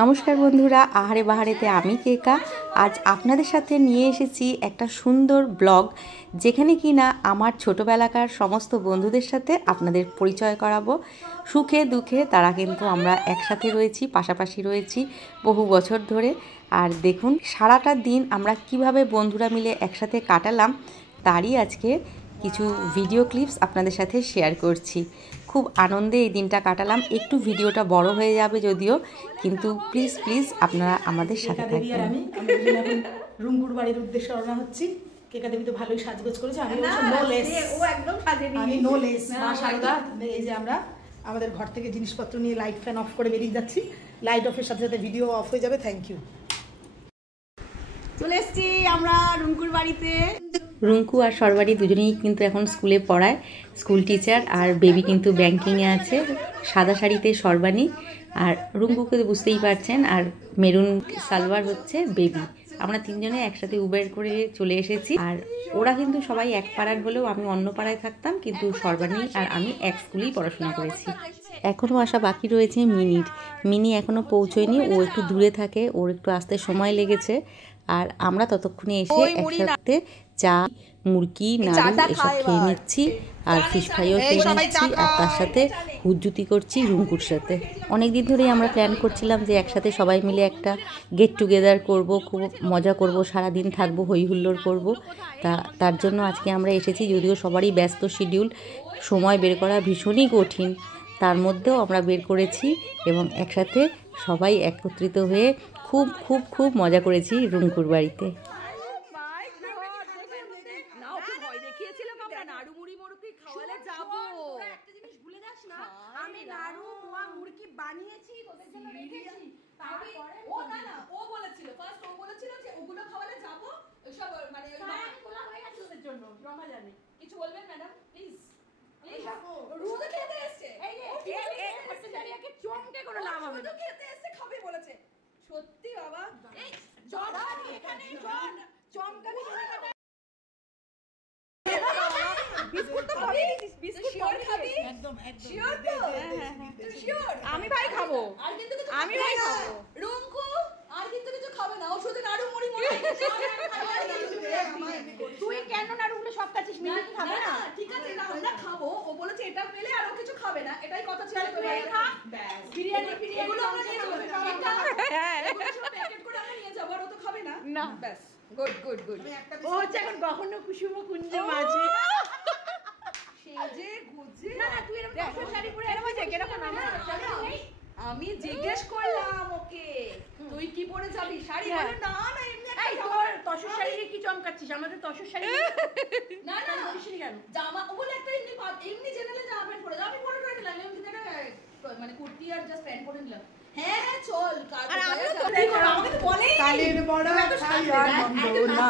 নমস্কার বন্ধুরা, আহারে বাহারেতে আমি কেকা। আজ আপনাদের সাথে নিয়ে এসেছি একটা সুন্দর ব্লগ, যেখানে কিনা আমার ছোটোবেলাকার সমস্ত বন্ধুদের সাথে আপনাদের পরিচয় করাবো। সুখে দুঃখে তারা কিন্তু আমরা একসাথে রয়েছি, পাশাপাশি রয়েছি বহু বছর ধরে। আর দেখুন সারাটা দিন আমরা কিভাবে বন্ধুরা মিলে একসাথে কাটালাম, তারই আজকে কিছু ভিডিও ক্লিপস আপনাদের সাথে শেয়ার করছি। খুব আনন্দে এই দিনটা কাটালাম। একটু ভিডিওটা বড় হয়ে যাবে যদিও, কিন্তু প্লিজ প্লিজ আপনারা আমাদের সাথে থাকবেন। আমি রুমকুর বাড়ির উদ্দেশ্যে রওনা হচ্ছি। কেকা দেবী তো ভালোই সাজগোজ করেছে, আমি নোলেস, ও একদম সাজেনি, আমি নোলেস। মা শারদা, এই যে আমরা আমাদের ঘর থেকে জিনিসপত্র নিয়ে লাইট ফ্যান অফ করে বেরিয়ে যাচ্ছি। লাইট অফের সাথে সাথে ভিডিও অফ হয়ে যাবে। Thank you. চলে এসেছি আমরা রুমকুর বাড়িতে। রুঙ্কু আর সরবারি দুজনেই কিন্তু এখন স্কুলে পড়ায়, স্কুল টিচার। আর বেবি কিন্তু ব্যাংকিংয়ে আছে। সাদা শাড়িতে সরবানি, আর রুঙ্কুকে বুঝতেই পারছেন, আর মেরুন সালোয়ার হচ্ছে বেবি। আমরা তিনজনে একসাথে উবের করে চলে এসেছি। আর ওরা কিন্তু সবাই এক পাড়ার হলেও আমি অন্য পাড়ায় থাকতাম, কিন্তু সরবানি আর আমি এক স্কুলেই পড়াশোনা করেছি। এখনও আসা বাকি রয়েছে মিনির। মিনি এখনও পৌঁছয়নি, ও একটু দূরে থাকে, ওর একটু আসতে সময় লেগেছে। আর আমরা ততক্ষণে এসে একসাথে চা, মুরগি, নাড়ু এসব খেয়ে নিচ্ছি, আর ফিশ ফ্রাইও খেয়ে নিচ্ছি, আর তার সাথে হুজ্জুতি করছি রুঙ্কুর সাথে। অনেকদিন ধরেই আমরা প্ল্যান করছিলাম যে একসাথে সবাই মিলে একটা গেট টুগেদার করব, খুব মজা করব, সারাদিন থাকবো, হই হুল্লোড় করব। তার জন্য আজকে আমরা এসেছি, যদিও সবারই ব্যস্ত শিডিউল, সময় বের করা ভীষণই কঠিন, তার মধ্যেও আমরা বের করেছি এবং একসাথে সবাই একত্রিত হয়ে খুব খুব খুব মজা করেছি রুঙ্কুর বাড়িতে। কিছু বলবেন ম্যাডাম প্লিজ? চমকে কোনো লাভ হবে না, খেতে এসে খাবে বলেছে। সত্যি বাবা, এই জড়া এখানে চমকাবি না। বিস্কুট তো খাবি, বিস্কুট শিওর খাবি? একদম একদম শিওর তো? তুই শিওর? আমি ভাই খাবো, আর কিন্তু কিছু আমি ভাই খাবো। রুঙ্কু আর কিন্তু কিছু খাবে না, ও শুধু নাড়ু মুড়ি মুড়ি তুই কেন নাড়ুগুলো সব খাচ্ছিস? মিনি খাবে না? ঠিক আছে না, আমরা খাবো। ও বলেছে এটা পেলে আর ও কিছু খাবে না, এটাই কথা ছিল। তুই খা, ব্যাস। বিরিয়ানি এগুলো আমরা নিয়ে যাবো, হ্যাঁ এগুলো সব প্যাকেট করে আমরা নিয়ে যাবো, আর ও তো খাবে না। না, ব্যাস, গুড গুড গুড। ও হচ্ছে এখন কখনো কুসুম কুঞ্জে মাঝে সেজে গুজে। না না, তুই এরকম তসর শাড়ি পরে এরকম আছে কেরকম? না আমি জিজ্ঞেস করলাম ওকে, তুই কি পরে যাবি শাড়ি? বলে না না এমনি। এই তোর তসর শাড়ি কি চমকাচ্ছিস? আমাদের তসর শাড়ি না না বলিসনি কেন? জামা ও বলে একটা এমনি জেনারেল জামা প্যান্ট পরে যাও। আমি পরে নিলাম, এমনি মানে কুর্তি আর জাস্ট প্যান্ট পরে নিলাম। হ্যাঁ হ্যাঁ চল। আর আমি তো দেখো আমাকে তো বলে কালের বড় খাই আর বন্ধ না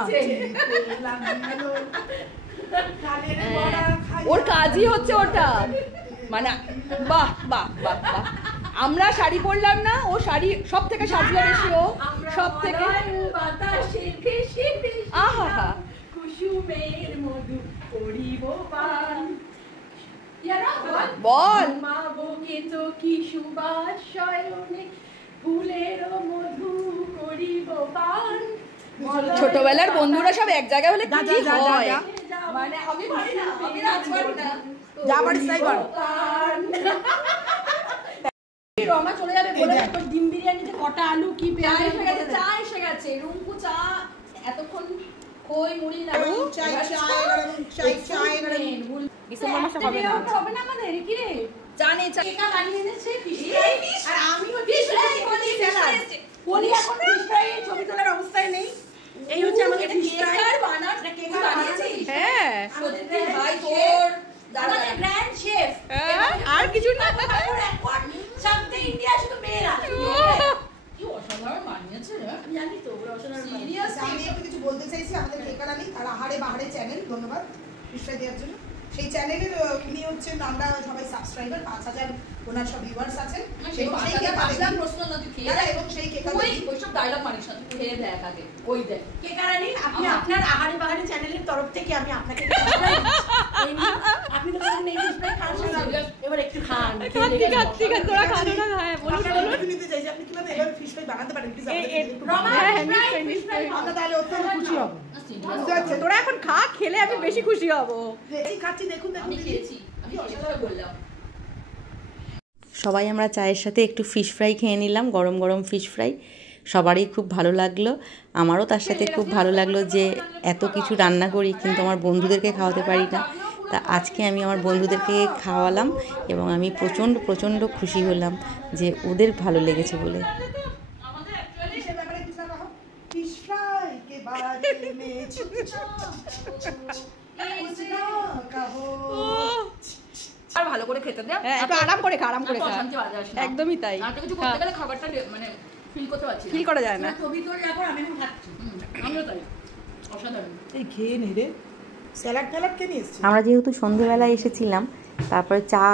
কালের বড় খাই। ওর কাজই হচ্ছে ওটা, মানে বাহ বাহ বাহ বাহ। আমরা শাড়ি পরলাম না, ও শাড়ি সব থেকে সাজলো বেশি, ও সব থেকে। আহা কুসুমের মধু করিব পান, বল মা বকে তো কি সুবাস শয়নে ফুলের মধু করিব পান। ছোটবেলার বন্ধুরা সব এক জায়গায় হলে কি হয়, মানে আমি পারি না, আমি রাজবাড়ি না, যা পারিস তাই কর। রমা চলে যাবে বলে তোর ডিম বিরিয়ানিতে কটা আলু কি পেঁয়াজ এসে গেছে। চা এসে গেছে, রুঙ্কু চা এতক্ষণ খই মুড়ি নাড়ু চাই চাই চাই চাই ডিসেম্বর মাসে হবে না, হবে না আমাদের কি রে জানে। কেকা বানিয়ে এনেছে ফিশ ফ্রাই, আর আমিও ফিশ ফ্রাই বলি বলি এখন ফিশ ফ্রাই ছবি তোলার অবস্থায় নেই। এই হচ্ছে আমাদের ফিশ ফ্রাই। কেকার বানার না, কেকা বানিয়েছিস? হ্যাঁ সত্যি ভাই, তোর দাদা গ্র্যান্ড শেফ, আর কিছু না। সামনে ইন্ডিয়া শুধু মেয়েরা কি অসাধারণ বানিয়েছে রে, জানি তো ওরা অসাধারণ। সিরিয়াসলি আমি একটু কিছু বলতে চাইছি আমাদের কেকা রানী আর আহারে বাহারে চ্যানেল, ধন্যবাদ ফিশফ্রাই দেওয়ার জন্য। সেই চ্যানেলের উনি হচ্ছেন, আমরা সবাই সাবস্ক্রাইবার, 5000 ওনার সব ভিউয়ার্স আছেন। সেই কেকা প্রশ্ন না তুই খেয়ে যা, এবং সেই কেকা ওই সব ডায়লগ মানিস না, তুই খেয়ে দেখ আগে ওই দেখ। কেকা রানী আপনি আপনার আহারে বাহারে চ্যানেলের তরফ থেকে আমি আপনাকে আপনি তো বলেন এই ফিশফ্রাই খান, এবার একটু খান। খাচ্ছি তোরা খাবে না? হ্যাঁ বলুন আপনি নিতে চাই যে আপনি কিভাবে এভাবে ফিশ ফ্রাই বানাতে পারেন প্লিজ আমরা তাহলে অত্যন্ত খুশি হব। বুঝতে পারছেন? তোরা এখন খা, খেলে আমি বেশি খুশি হব। এই খাচ্ছি দেখুন আমি খেয়েছি, আমি অসাধারণ বললাম। সবাই আমরা চায়ের সাথে একটু ফিশ ফ্রাই খেয়ে নিলাম, গরম গরম ফিশ ফ্রাই। সবারই খুব ভালো লাগলো, আমারও তার সাথে খুব ভালো লাগলো যে এত কিছু রান্না করি কিন্তু আমার বন্ধুদেরকে খাওয়াতে পারি না। তা আজকে আমি আমার বন্ধুদেরকে খাওয়ালাম এবং আমি প্রচণ্ড প্রচণ্ড খুশি হলাম যে ওদের ভালো লেগেছে বলে। আর ভালো করে খেতে দে, একটু আরাম করে খা, আরাম করে খা। একদমই তাই, আর কিছু করতে গেলে খাবারটা মানে ফিল করতে পারছি, ফিল করা যায় না। ছবি তোর এখন আমি এখন খাচ্ছি, আমিও তাই। অসাধারণ। এই খেয়ে নে রে, স্যালাড ফ্যালাড কে নিয়ে এসেছিস? আমরা যেহেতু সন্ধ্যেবেলায় এসেছিলাম, তারপরে চা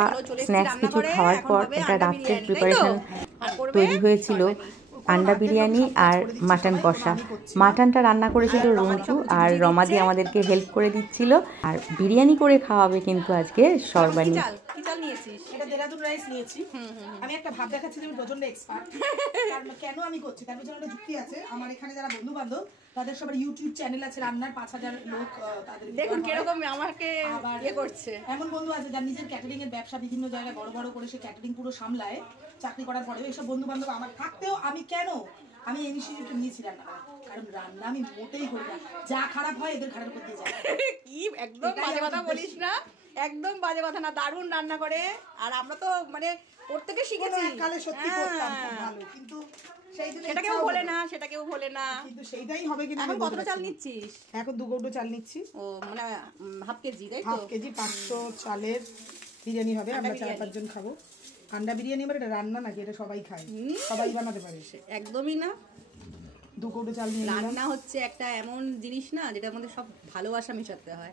স্ন্যাক্স কিছু খাওয়ার পর একটা রাত্রের প্রিপারেশন তৈরি হয়েছিল আন্ডা বিরিয়ানি আর মাটন কষা। মাটনটা রান্না করেছিল রুঞ্চু আর রমাদি আমাদেরকে হেল্প করে দিচ্ছিল, আর বিরিয়ানি করে খাওয়াবে কিন্তু আজকে সর্বাণী। এটা দেরাদুন রাইস নিয়েছি। আমি একটা ভাব দেখাচ্ছি যে আমি প্রচন্ড এক্সপার্ট। কেন আমি করছি তার পিছনে একটা যুক্তি আছে। আমার এখানে যারা বন্ধু বান্ধব তাদের সবার ইউটিউব চ্যানেল আছে, রান্নার 5000 লোক তাদের দেখুন কিরকম আমাকে ইয়ে করছে। এমন বন্ধু আছে যার নিজের ক্যাটারিং এর ব্যবসা বিভিন্ন জায়গায় বড় বড় করে সে ক্যাটারিং পুরো সামলায় চাকরি করার পরেও। এইসব বন্ধু বান্ধব আমার থাকতেও আমি ইনিশিয়েটিভ নিয়েছি রান্না করার, কারণ রান্না আমি মোটেই করি না। যা খারাপ হয় এদের ঘাড়ের উপর দিয়ে যায়। কি একদম বাজে কথা বলিস না, একদম বাজে কথা না, দারুণ রান্না করে। আর আমরা তো মানে প্রত্যেকে শিখেছি, কালে সত্যি করতাম খুব ভালো, কিন্তু সেই দিন সেটা কেউ বলে না, সেটা কেউ বলে না, কিন্তু সেইটাই হবে কিনা। এখন কতটা চাল নিচ্ছিস? এখন 2 কৌটো চাল নিচ্ছি। ও মানে হাফ কেজি, তাই তো? হাফ কেজি 500 চালের বিরিয়ানি হবে, আমরা 4-5 জন খাবো। আন্ডা বিরিয়ানি মানে এটা রান্না নাকি? এটা সবাই খায়, সবাই বানাতে পারে। একদমই না। 2 কৌটো চাল নিয়ে নিলাম। রান্না হচ্ছে একটা এমন জিনিস না যেটার মধ্যে সব ভালোবাসা মেশাতে হয়।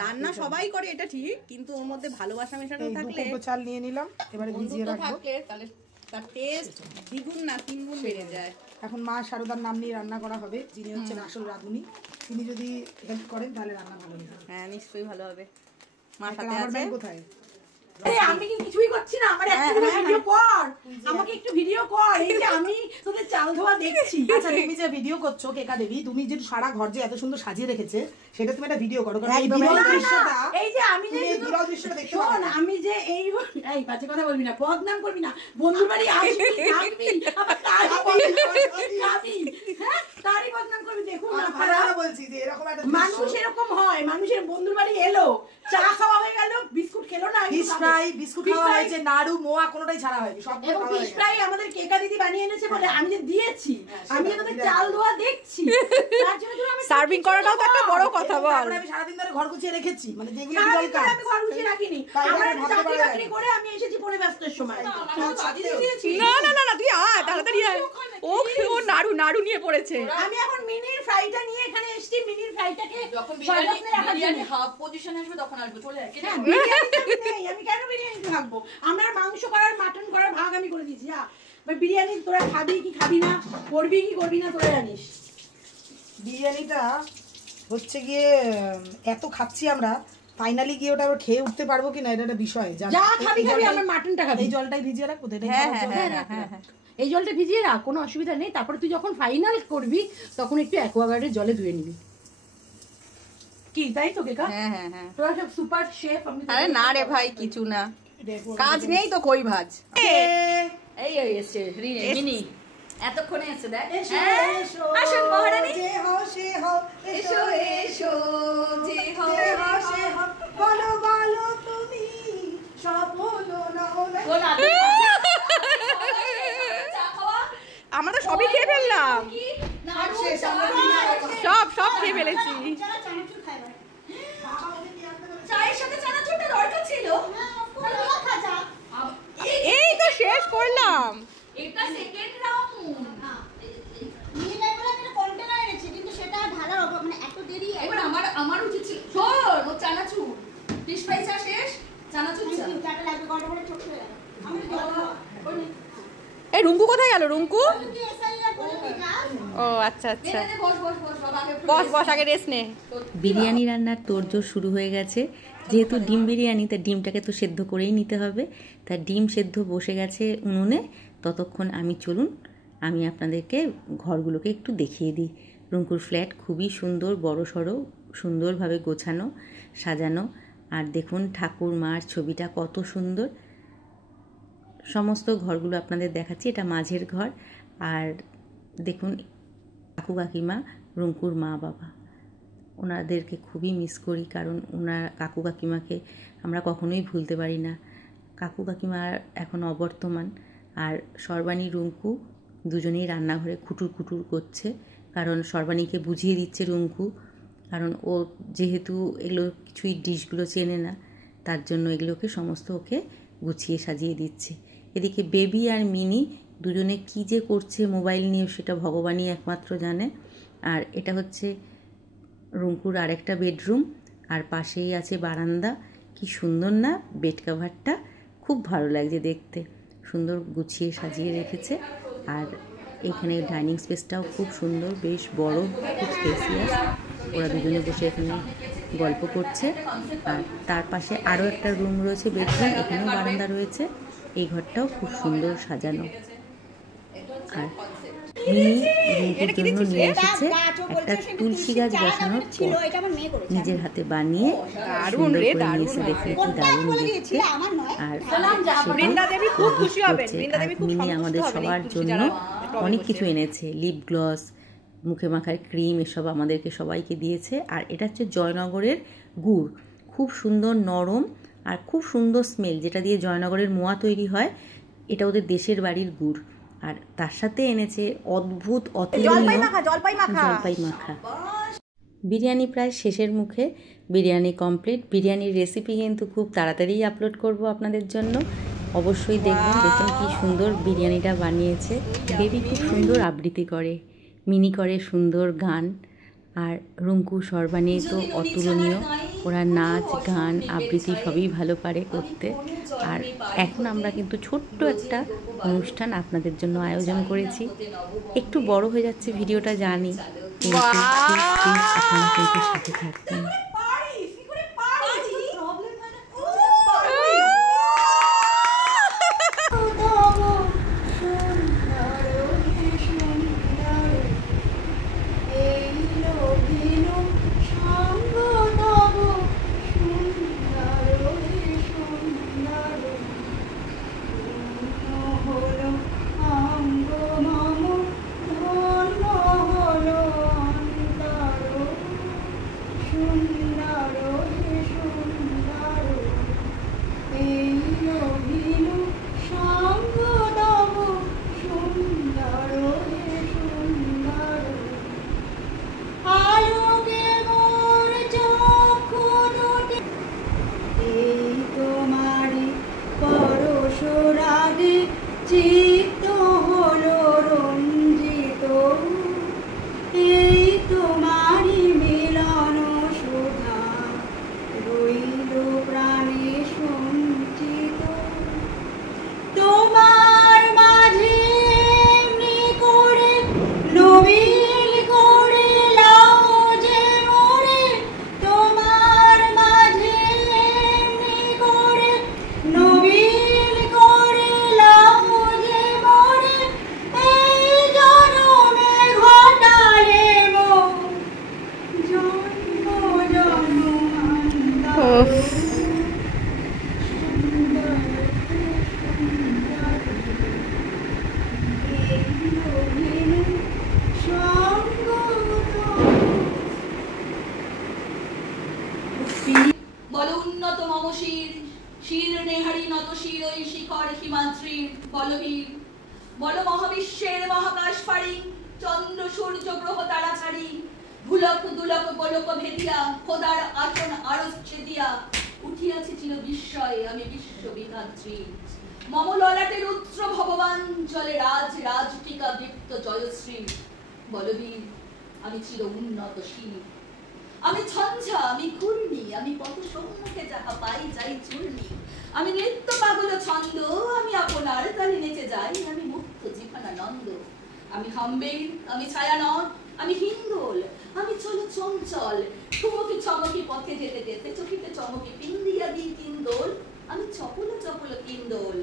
রান্না সবাই করে এটা ঠিক, কিন্তু ওর মধ্যে ভালোবাসা মেশানো থাকলে। 2 কৌটো চাল নিয়ে নিলাম, এবারে ভিজিয়ে রাখবো। তাহলে তার টেস্ট দ্বিগুণ না 3 গুণ বেড়ে যায়। এখন মা শারদার নাম নিয়ে রান্না করা হবে, যিনি হচ্ছেন আসল রাঁধুনি। তিনি যদি হেল্প করেন তাহলে রান্না ভালো হবে। হ্যাঁ নিশ্চয়ই ভালো হবে। মা সাথে আমার আছে। মেয়ে কোথায়? আরে আমি কি কিছুই করছি না, আমার একটা ভিডিও কর, আমাকে একটু ভিডিও কর। এই যে আমি তোদের চাল ধোয়া দেখছি। আচ্ছা তুমি যে ভিডিও করছো কেকা দেবী, তুমি যে সারা ঘর যে এত সুন্দর সাজিয়ে রেখেছে সেটা তুমি একটা ভিডিও করো, কারণ এই বিরল দৃশ্যটা, এই যে আমি যে বিরল দৃশ্যটা দেখতে শোন, আমি যে এই বাজে কথা বলবি না, বদনাম করবি না, বন্ধুর বাড়ি আসবি থাকবি আবার তারই বদনাম করবি। দেখুন না ভালো বলছি যে এরকম একটা মানুষ এরকম হয়, মানুষের বন্ধুর বাড়ি এলো, চা খাওয়া হয়ে গেল, বিস্কুট খেলো না, ফিশ ফ্রাই বিস্কুট খাওয়া হয়েছে, নাড়ু মোয়া কোনোটাই ছাড়া হয়নি, সব এবং ফিশ ফ্রাই আমাদের কেকা দিদি বানিয়ে এনেছে বলে আমি যে দিয়েছি, আমি তোদের চাল ধোয়া দেখছি, তার জন্য তুমি আমি সার্ভিং করাটাও তো একটা বড় কথা বল। আমি সারা দিন ধরে ঘর গুছিয়ে রেখেছি, মানে যেগুলো বিরল কাজ আমি ঘর গুছিয়ে রাখিনি, আমরা চাকরি বাকরি করে আমি এসেছি পরে ব্যস্তের সময়। না না না না তুই তাড়াতাড়ি আয়। ও নাড়ু নাড়ু নিয়ে পড়েছে। আমি এখন মিনির ফ্রাইটা নিয়ে এখানে এসেছি, মিনির ফ্রাইটাকে যখন বিরিয়ানি হাফ পজিশনে আসবে তখন আসবে, চলে আয়। আমি কেন বিরিয়ানি থাকবো? আমার মাংস করার মাটন করার ভাগ আমি করে দিয়েছি। বিরিয়ানি তোরা খাবি কি খাবি না, করবি কি করবি না তোরা জানিস। বিরিয়ানিটা হচ্ছে গিয়ে এত খাচ্ছি আমরা, ফাইনালি গিয়ে ওটা আবার খেয়ে উঠতে পারবো কিনা এটা একটা বিষয়। যা খাবি খাবি, আমার মাটনটা খাবি। এই জলটাই ভিজিয়ে রাখবো তো? হ্যাঁ এই জলটা ভিজিয়ে রাখ, কোনো অসুবিধা নেই। তারপরে তুই যখন ফাইনাল করবি তখন একটু অ্যাকোয়াগার্ডের জলে ধুয়ে নিবি, কি তাই তো কেকা? হ্যাঁ তোরা সব সুপার শেফ। আরে না রে ভাই, কিছু না, কাজ নেই তো কই ভাজ। এই এসছে মিনি, এতক্ষণে এসছে। দেখ আসুন মহারানী, যে হও সে হও, এসো এসো যে হও সে হও, বলো বলো তুমি সব হলো না হলো। আমরা তো সবই খেয়ে ফেললাম, সব খেয়ে ফেলেছি। চায়ের সাথে চানাচুরটা দরকার ছিল, এই তো শেষ করলাম। এটা সেকেন্ড রাউন্ড। আমার উচিত ছিল শোন, ও চানাচুর ফিশ ফ্রাই চা শেষ, চানাচুর চা। এই রুঙ্কু কোথায় গেল? রুঙ্কু ও আচ্ছা আচ্ছা, বস আগে রেস্ট নে। বিরিয়ানি রান্নার তোড়জোড় শুরু হয়ে গেছে। যেহেতু ডিম বিরিয়ানি, তা ডিমটাকে তো সেদ্ধ করেই নিতে হবে। তা ডিম সেদ্ধ বসে গেছে উনুনে। ততক্ষণ আমি আপনাদেরকে ঘরগুলোকে একটু দেখিয়ে দিই। রুঙ্কুর ফ্ল্যাট খুবই সুন্দর, বড় সড়ো, সুন্দরভাবে গোছানো সাজানো। আর দেখুন ঠাকুর মার ছবিটা কত সুন্দর। সমস্ত ঘরগুলো আপনাদের দেখাচ্ছি। এটা মাঝের ঘর। আর দেখুন কাকু কাকিমা, রুঙ্কুর মা বাবা, ওনাদেরকে খুবই মিস করি, কারণ কাকু কাকিমাকে আমরা কখনোই ভুলতে পারি না। কাকু কাকিমা এখন অবর্তমান। আর সর্বাণী রুঙ্কু দুজনেই রান্নাঘরে খুটুর খুটুর করছে, কারণ সর্বাণীকে বুঝিয়ে দিচ্ছে রুঙ্কু, কারণ ও যেহেতু এগুলো কিছুই ডিশগুলো চেনে না, তার জন্য এগুলোকে সমস্ত ওকে গুছিয়ে সাজিয়ে দিচ্ছে। এদিকে বেবি আর মিনি দুজনে কী যে করছে মোবাইল নিয়ে, সেটা ভগবানই একমাত্র জানে। আর এটা হচ্ছে রুঙ্কুর আরেকটা বেডরুম, আর পাশেই আছে বারান্দা। কি সুন্দর না বেড কাভারটা, খুব ভালো লাগছে দেখতে, সুন্দর গুছিয়ে সাজিয়ে রেখেছে। আর এখানে ডাইনিং স্পেসটাও খুব সুন্দর, বেশ বড়, খুব স্পেসিয়াস। ওরা দুজনে বসে এখানে গল্প করছে। আর তার পাশে আরও একটা রুম রয়েছে, বেডরুম, এখানেও বারান্দা রয়েছে। এই ঘরটাও খুব সুন্দর সাজানো। আর মিনি রুঙ্কুর জন্য নিয়ে এসেছে একটা তুলসী গাছ বসানোর পট, নিজের হাতে বানিয়ে সুন্দর করে নিয়েছে, দেখতে কি দারুণ দেখতে। আর মিনি আমাদের সবার জন্য অনেক কিছু এনেছে, লিপ গ্লস, মুখে মাখার ক্রিম, এসব আমাদেরকে সবাইকে দিয়েছে। আর এটা হচ্ছে জয়নগরের গুড়, খুব সুন্দর নরম আর খুব সুন্দর স্মেল, যেটা দিয়ে জয়নগরের মোয়া তৈরি হয়। এটা ওদের দেশের বাড়ির গুড়। আর তার সাথে এনেছে অদ্ভুত অতুলনীয় জলপাই মাখা। বিরিয়ানি প্রায় শেষের মুখে, বিরিয়ানি কমপ্লিট। বিরিয়ানির রেসিপি কিন্তু খুব তাড়াতাড়ি আপলোড করব আপনাদের জন্য, অবশ্যই দেখবেন। দেখুন কি সুন্দর বিরিয়ানিটা বানিয়েছে। বেবি খুব সুন্দর আবৃত্তি করে, মিনি করে সুন্দর গান, আর রুঙ্কু সর্বাণী তো অতুলনীয়, ওরা নাচ গান আবৃত্তি সবই ভালো পারে করতে। আর এখন আমরা কিন্তু ছোট্ট একটা অনুষ্ঠান আপনাদের জন্য আয়োজন করেছি। একটু বড় হয়ে যাচ্ছে ভিডিওটা জানি, কিন্তু আপনারা কিন্তু সাথে থাকবেন। বলো উন্নত মমশির শির নেহারি নত শির ওই শিখর হিমাদ্রির বলবীর, বলো মহাবিশ্বের মহাকাশ ফাড়ি চন্দ্র সূর্য গ্রহ তারা ছাড়ি, ভুলক দুলক গোলক ভেদিয়া খোদার আসন আরস ছেদিয়া উঠিয়াছে চির বিস্ময়ে আমি বিশ্ববিধাত্রী। মম ললাটে রুদ্র ভগবান জলে রাজ রাজ টিকা দীপ্ত জয়শ্রী। বলবীর আমি চির উন্নত শির, আমি ঝঞ্ঝা, আমি ঘূর্ণি, আমি পথ সম্মুখে যাহা পাই যাই চূর্ণি। আমি নৃত্য পাগল ছন্দ, আমি আপনার তালে নেচে যাই, আমি মুক্ত জীবনানন্দ। আমি হাম্বের, আমি ছায়ানট, আমি হিন্দোল, আমি চল চঞ্চল, সুমুখী চমকি পথে যেতে যেতে চকিতে চমকি পিন দিয়া দিই তিন দোল, আমি চপল চপল তিন দোল।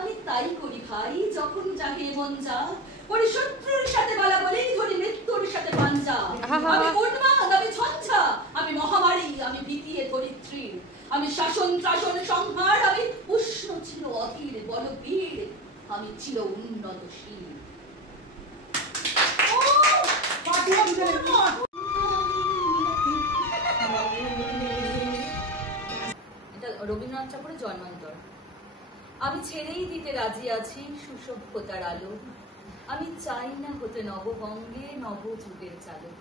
আমি তাই করি ভাই যখন যাহে মন যা, করি শত্রুর সাথে গলা বলেই ধরি মৃত্যুর সাথে পাঞ্জা। আমি উন্মাদ, আমি ঝঞ্ঝা, আমি মহামারী, আমি ভীতিয়ে ধরিত্রী, আমি শাসন ত্রাসন সংহার, আমি উষ্ণ ছিল অধীর বলবীর, আমি ছিল উন্নতশীল। এটা রবীন্দ্রনাথ ঠাকুরের জন্মান্তর। আমি ছেড়েই দিতে রাজি আছি সুসভ্যতার আলো, আমি চাই না হতে নববঙ্গে নবযুগের চালক।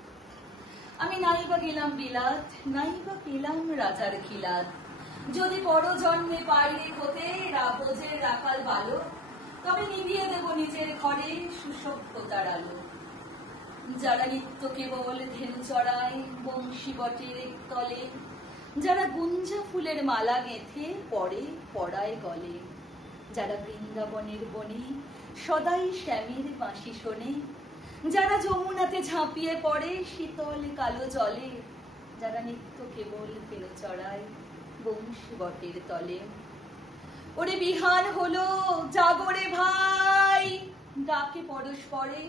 আমি নাইবা গেলাম বিলাত, নাইবা পেলাম রাজার খিলাত, যদি বড় জন্মে পাইলে হতে রাবজের রাখাল বালক, তবে নিভিয়ে দেব নিজের ঘরে সুসভ্যতার আলো। যারা নিত্য কেবল ধেনু চড়ায় বংশী বটের তলে, যারা গুঞ্জা ফুলের মালা গেঁথে পরে পড়ায় গলে, যারা বৃন্দাবনের বনে সদাই শ্যামের বাঁশি শোনে, যারা যমুনাতে ঝাঁপিয়ে পড়ে শীতল কালো জলে, যারা নিত্য কেবল ধেনু চড়ায় বংশী বটের তলে। ওরে বিহান হলো জাগরে ভাই, ডাকে পরস্পরে,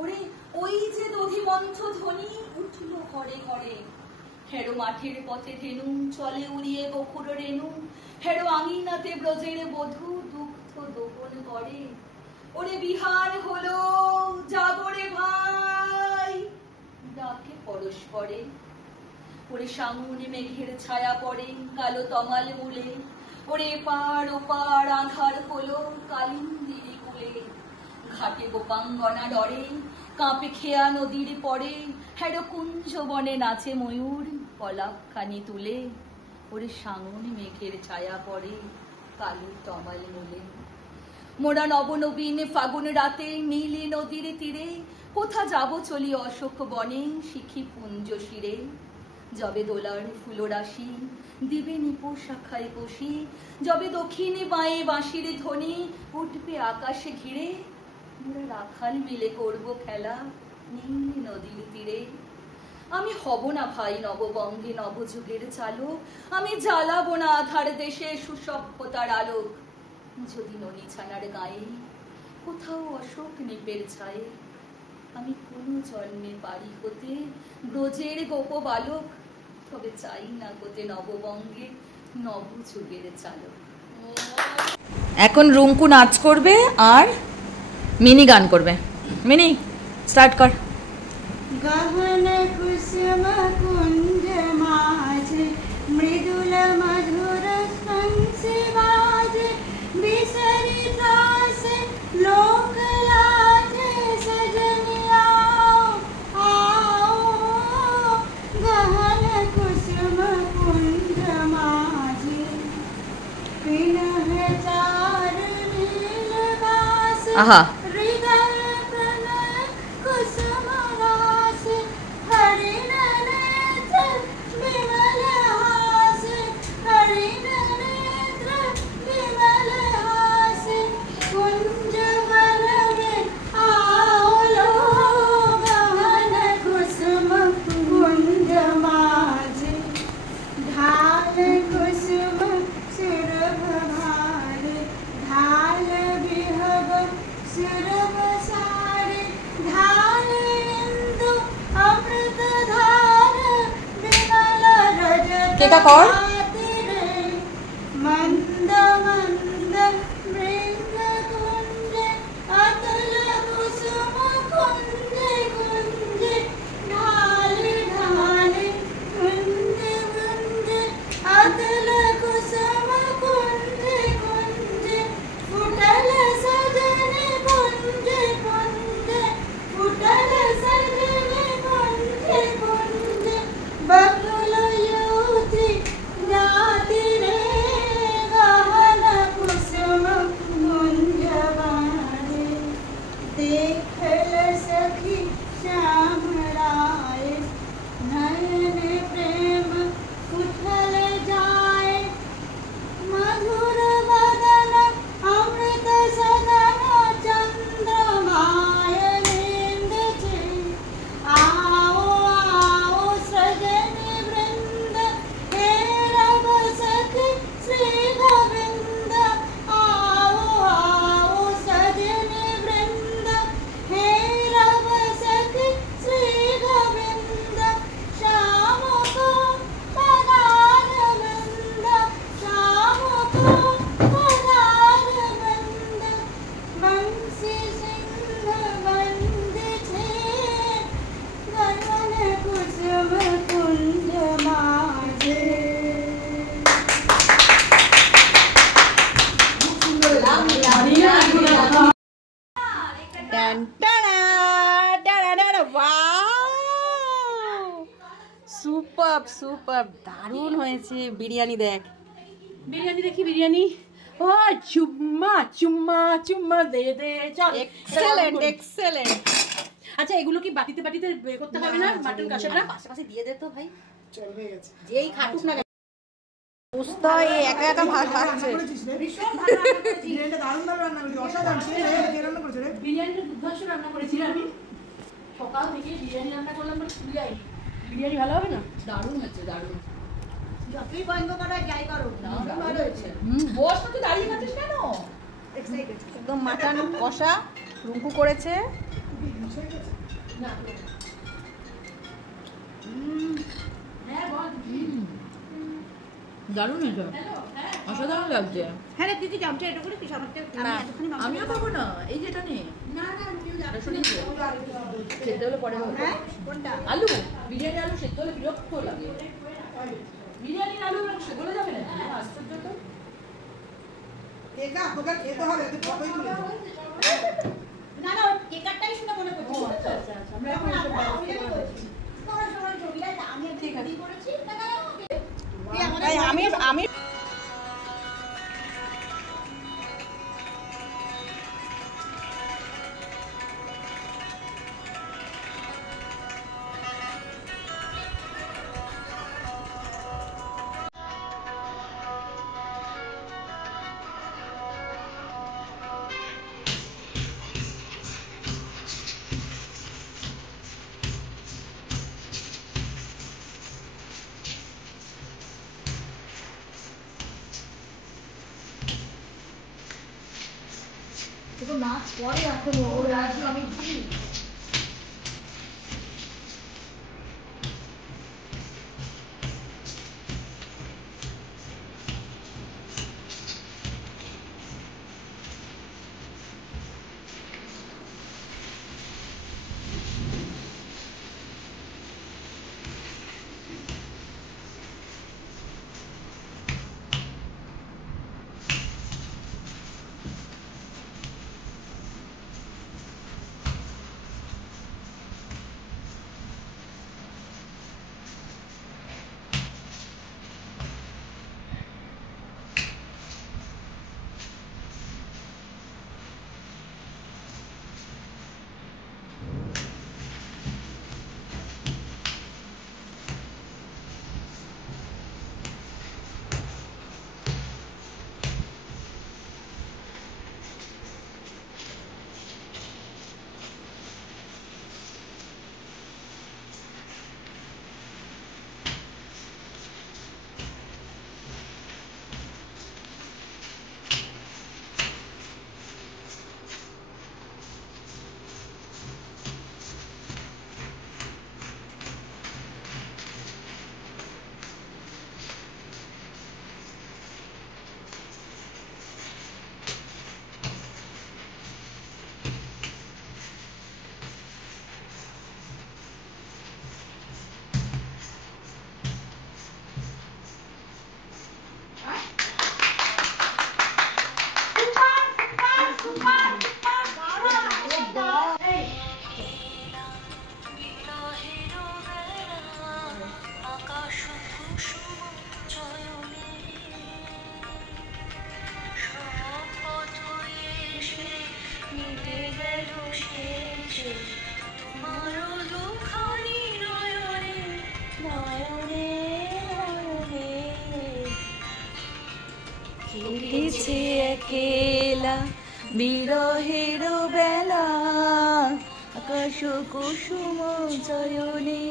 ওরে ওই যে দধিমন্থ ধ্বনি উঠল ঘরে ঘরে। হেরো মাঠের পথে ধেনু চলে উড়িয়ে বকুর রেণু, হেরো আঙিনাতে ব্রজের বধূ দুগ্ধ দোহন করে। ওরে বিহান হলো জাগরে ভাই, ডাকে পরস্পরে। ওরে সামনে মেঘের ছায়া পড়ে কালো তমাল মূলে, ওরে এপার ওপার আধার হলো কালিন্দিরি কুলে। ঘাটে গোপাঙ্গনা ডরে কাঁপে খেয়া নদীর পরে, হেরো কুঞ্জ বনে নাচে ময়ূর পলাকখানি তুলে। ওরে সামনে মেঘের ছায়া পড়ে কালো তমাল মূলে। মোরা নবনবীন ফাগুন রাতে নীলি নদীর তীরে, কোথা যাব চলি অশোক বনে শিখি পুঞ্জ শিরে। যবে দোলার ফুলরাশি দিবে নিপো শাখায় বসি, যবে দক্ষিণে বাঁয়ে বাঁশির ধ্বনি উঠবে আকাশে ঘিরে, মোরা রাখাল মিলে করব খেলা নীল নদীর তীরে। আমি হব না ভাই নববঙ্গে নবযুগের চালক, আমি জ্বালাবো না আধার দেশে সুসভ্যতার আলোক। যদি ননি ছানার গায়ে কোথাও অশোক নিপের ছায়ে, আমি কোনো জন্মে পারি হতে ব্রজের গোপ বালক, তবে চাই না হতে নববঙ্গে নবযুগের চালক। এখন রুঙ্কু নাচ করবে আর মিনি গান করবে। মিনি স্টার্ট কর। গহন কুসুম কুঞ্জ মাঝে মৃদুল মধুর হংসে বাজে, বিসরি দাসে লোক লাজে সজনি आओ आओ। গহন কুসুম কুঞ্জ মাঝে পিনহ চার নীল বাস, আহা কেটা কর। মন্দ মন্দ মৃঙ্গ কুঞ্জে অতুল কুসুম কুঞ্জে কুঞ্জে, ঢালে ঢালে কুঞ্জে কুঞ্জে অতুল কুসুম কুঞ্জে কুঞ্জে, ফুটল সজনে কুঞ্জে কুঞ্জে, ফুটল সজনে কুঞ্জে কুঞ্জে। বকুল টান টানা টানা টানা, ওয়াও সুপার সুপার, দারুণ হয়েছে। বিরিয়ানি দেখ, বিরিয়ানি দেখি, বিরিয়ানি। ও চুম্মা চুম্মা চুম্মা দে দে, চল। Excellent excellent. আচ্ছা এগুলো কি বাটিতে বাটিতে করতে হবে না? মাটন কষাটা পাশাপাশি দিয়ে দে তো ভাই, চল হয়ে গেছে। যেই খাটুক না উস্তাদ একা একা ভাত খাচ্ছে। ভীষণ ভালো রান্না করেছিস, বিরিয়ানিটা দারুণ ভালো রান্না করেছিস, অসাধারণ। কে রান্না করেছে রে? বিরিয়ানিটা দুর্ধর্ষ রান্না করেছিলাম আমি, সকাল থেকে বিরিয়ানি রান্না করলাম, বাট ফুল যায়নি। বিরিয়ানি ভালো হবে না? দারুণ হয়েছে, দারুণ। যতই বন্ধ করা যাই করো, ভালো হয়েছে। বস তো দাঁড়িয়ে আছিস কেন? এক্সাইটেড। একদম মাটন কষা রুঙ্কু করেছে। দারুণ এটা, অসাধারণ লাগছে। হ্যাঁ রে দিদি, চামচা এটা করে তুই আমাকে, আমি এতখানি মাংস আমিও খাবো না, এই যেটা নেই। না না আমিও যাবো। সেদ্ধ হলে পরে হবে। হ্যাঁ কোনটা? আলু, বিরিয়ানি আলু সেদ্ধ হলে বিরক্ত লাগে। বিরিয়ানির আলু সেগুলো যাবে না, আশ্চর্য তো। একা তোকে খেতে হবে, তুই কতই তুলে দে। না না কেকারটাই শুনে মনে করছি। আচ্ছা আচ্ছা আচ্ছা, আমরা এখন এখন আমরা এসব অভিনয় ব্যবস্থা করছি। তোমার সবার ছবিটা আমি ঠিক আছে। ঠিক করেছি। আমি তো নাচ পরে এখন ওর আগে আমি কি কেটেছে একেলা বিরহের বেলা আকাশ কুসুম চয়নে।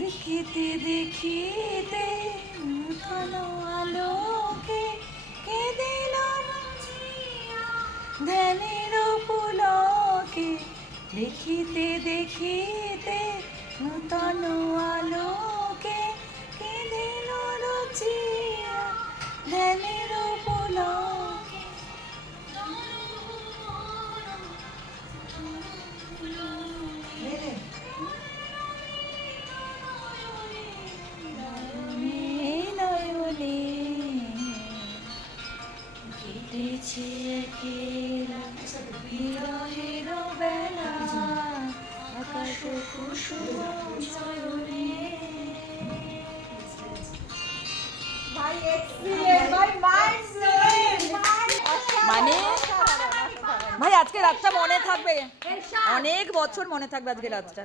দেখিতে দেখিতে নূতন আলোকে কেঁদিল ধ্যানের পুলকে। দেখিতে দেখিতে নূতন আলোকে মানে ভাই আজকে রাতটা মনে থাকবে, অনেক বছর মনে থাকবে আজকে রাতটা।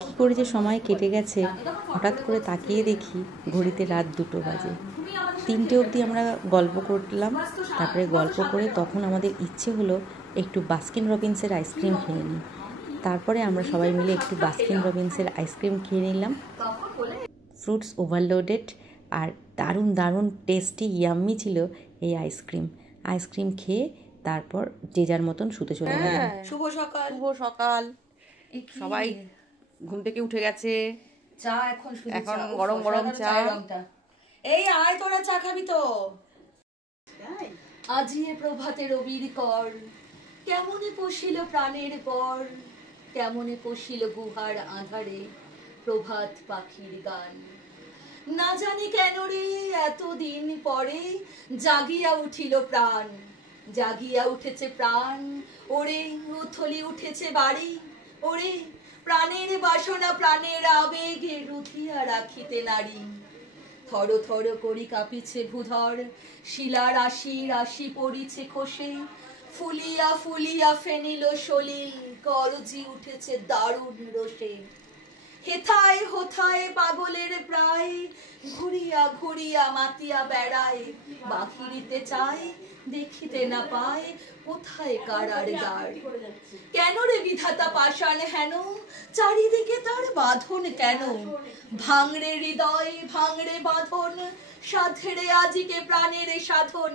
কী করে যে সময় কেটে গেছে হঠাৎ করে তাকিয়ে দেখি ঘড়িতে রাত 2টো বাজে। 3টে অবধি আমরা গল্প করলাম, তারপরে গল্প করে তখন আমাদের ইচ্ছে হলো একটু বাস্কিন রবিন্সের আইসক্রিম খেয়ে নিই। তারপরে আমরা সবাই মিলে একটু বাস্কিন রবিন্সের আইসক্রিম খেয়ে নিলাম। ফ্রুটস ওভারলোডেড আর দারুণ দারুণ টেস্টি ইয়াম্মি ছিল এই আইসক্রিম খেয়ে তারপর যে যার মতন শুতে চলে গেলাম। শুভ সকাল। শুভ সকাল। সবাই ঘুম থেকে উঠে গেছে, চা এখন গরম গরম চা। এই আয় তোরা চা খাবি তো? আজিয়ে প্রভাতে রবির কর, কেমনে পশিল প্রাণের পর, কেমনে পশিল গুহার আধারে প্রভাত পাখির গান। না জানি কেন রে এতদিন পরে জাগিয়া উঠিল প্রাণ, জাগিয়া উঠেছে প্রাণ, ওরে উথলি উঠেছে বাড়ি, ওরে প্রাণের বাসনা প্রাণের আবেগে রুধিয়া রাখিতে নারী। থর থর করি কাঁপিছে ভূধর, শিলা রাশি রাশি পড়িছে খসে, ফুলিয়া ফুলিয়া ফেনিল সলিল, করজি উঠেছে দারুণ রোষে। হেথায় হোথায় পাগলের প্রায়, ঘুরিয়া ঘুরিয়া মাতিয়া বেড়ায়, বাহিরিতে চায় দেখিতে না পায় কোথায় কারার দ্বার। কেন রে বিধাতা পাষাণ হেন, চারিদিকে তার বাঁধন কেন? ভাঙড়ে হৃদয় ভাঙড়ে বাঁধন, সাধেরে আজিকে প্রাণের সাধন।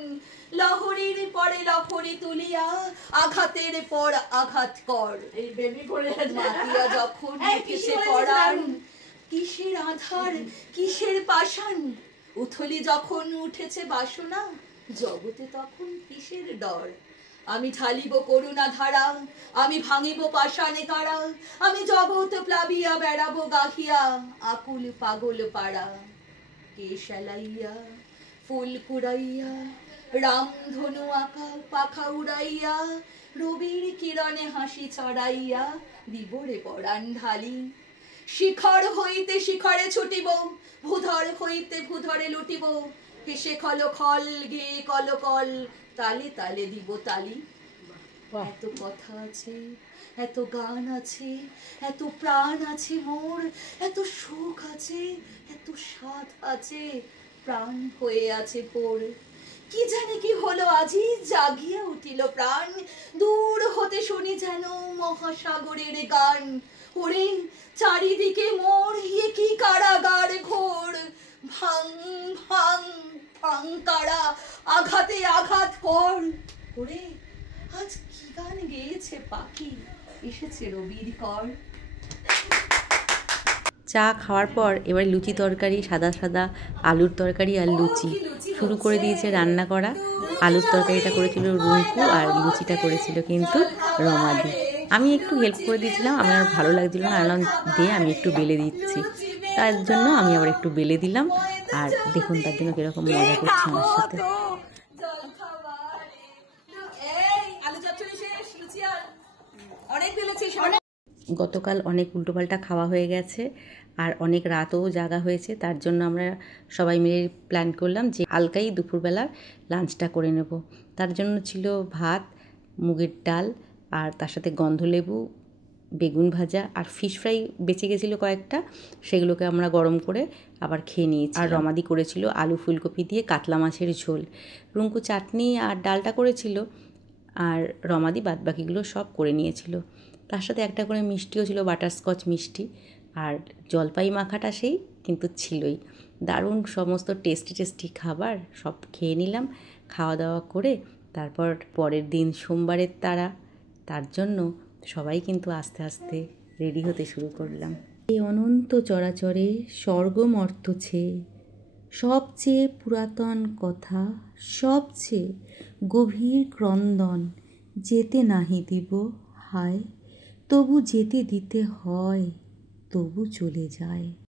লহরীর পরে লহরী তুলিয়া, আঘাতের পর আঘাত কর। এই বেবি পড়ে মাতিয়া যখন কিসে পড়ান, কিসের আধার কিসের পাষাণ। উথলি যখন উঠেছে বাসনা, জগতে তখন কিসের ডর। আমি ঢালিব করুণা ধারা, আমি ভাঙিব পাষাণে কারা, আমি জগৎ প্লাবিয়া বেড়াবো গাহিয়া আকুল পাগল পাড়া। কে শালাইয়া ফুল কুড়াইয়া, রামধনু আঁকা পাখা উড়াইয়া, রবির কিরণে হাসি ছড়াইয়া দিবরে পরাণ ঢালি। শিখর হইতে শিখরে ছুটিব, ভূধর হইতে ভূধরে লুটিব, হেসে খল খল গে কল কল, তালে তালে দিব তালি। এত কথা আছে, এত গান আছে, এত প্রাণ আছে মোর, এত সুখ আছে, এত স্বাদ আছে, প্রাণ হয়ে আছে ভোর। কি জানি কি হলো আজি, জাগিয়া উঠিল প্রাণ, দূর হতে শুনি যেন মহাসাগরের গান। ওরে চারিদিকে মোর ইয়ে কি কারাগার ঘোর, ভাঙ ভাঙ ভাঙ কারা, আঘাতে আঘাত কর। ওরে আজ কি গান গেয়েছে পাখি, এসেছে রবির কর। চা খাওয়ার পর এবার লুচি তরকারি, সাদা সাদা আলুর তরকারি আর লুচি শুরু করে দিয়েছে রান্না করা। আলুর তরকারিটা করেছিল রুঙ্কু আর লুচিটা করেছিল কিন্তু রমাদি। আমি একটু হেল্প করে দিয়েছিলাম, আমার আর ভালো লাগছিল না, আলাম দিয়ে আমি একটু বেলে দিচ্ছি, তার জন্য আমি আবার একটু বেলে দিলাম। আর দেখুন তার জন্য কীরকম মজা করছে আমার সাথে। গতকাল অনেক উল্টোপাল্টা খাওয়া হয়ে গেছে আর অনেক রাতও জাগা হয়েছে, তার জন্য আমরা সবাই মিলে প্ল্যান করলাম যে হালকাই দুপুরবেলার লাঞ্চটা করে নেব। তার জন্য ছিল ভাত, মুগের ডাল আর তার সাথে গন্ধলেবু, বেগুন ভাজা আর ফিশ ফ্রাই বেঁচে গেছিলো কয়েকটা, সেগুলোকে আমরা গরম করে আবার খেয়ে নিয়েছি। আর রমাদি করেছিল আলু ফুলকপি দিয়ে কাতলা মাছের ঝোল। রুঙ্কু চাটনি আর ডালটা করেছিল, আর রমাদি বাদবাকিগুলো সব করে নিয়েছিল। তার সাথে একটা করে মিষ্টিও ছিল, বাটারস্কচ মিষ্টি, আর জলপাই মাখাটা সেই কিন্তু ছিলই। দারুণ সমস্ত টেস্টি খাবার সব খেয়ে নিলাম। খাওয়া দাওয়া করে তারপর পরের দিন সোমবারের তারা, তার জন্য সবাই কিন্তু আস্তে আস্তে রেডি হতে শুরু করলাম। এই অনন্ত চরাচরে স্বর্গমর্ত ছেয়ে, সবচেয়ে পুরাতন কথা, সবচেয়ে গভীর ক্রন্দন, যেতে নাহি দিব হায়, তবু যেতে দিতে হয়, তবু চলে যায়।